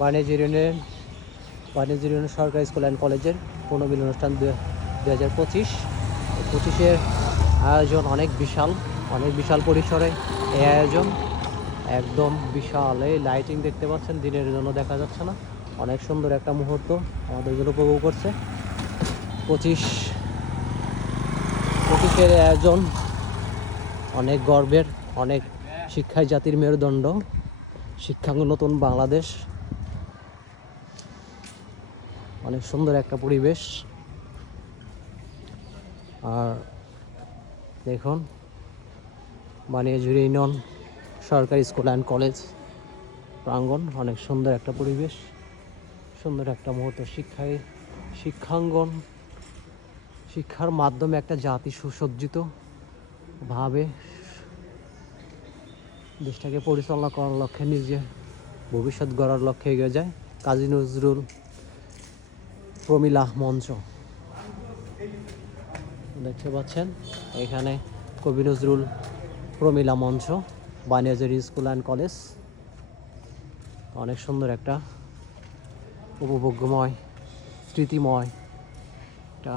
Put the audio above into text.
বাণিজ্য ইউনিয়ন সরকারি school and কলেজের পুনর্মিলন অনুষ্ঠান 2025-25 আয়োজন অনেক বিশাল পরিসরে এই আয়োজন। একদম বিশাল এই লাইটিং দেখতে পাচ্ছেন, দিনের জন্য দেখা যাচ্ছে না, অনেক সুন্দর একটা মুহূর্ত আমাদের জন্য উপভোগ করছে। 25-এর আয়োজন অনেক গর্বের, অনেক শিক্ষাই জাতির মেরুদণ্ড, শিক্ষা নতুন বাংলাদেশ, অনেক সুন্দর একটা পরিবেশ। আর দেখুন বানিয়াজুড়ি ইউনিয়ন সরকারি স্কুল অ্যান্ড কলেজ প্রাঙ্গণ, অনেক সুন্দর একটা পরিবেশ, সুন্দর একটা মুহূর্ত। শিক্ষাঙ্গন, শিক্ষার মাধ্যমে একটা জাতি সুসজ্জিত ভাবে দেশটাকে পরিচালনা করার লক্ষ্যে, নিজে ভবিষ্যৎ গড়ার লক্ষ্যে এগিয়ে যায়। কাজী নজরুল প্রমিলা মঞ্চ দেখতে পাচ্ছেন, এখানে কবি নজরুল প্রমিলা মঞ্চ, বানিয়াজুড়ি স্কুল অ্যান্ড কলেজ। অনেক সুন্দর একটা উপভোগ্যময়, স্মৃতিময় একটা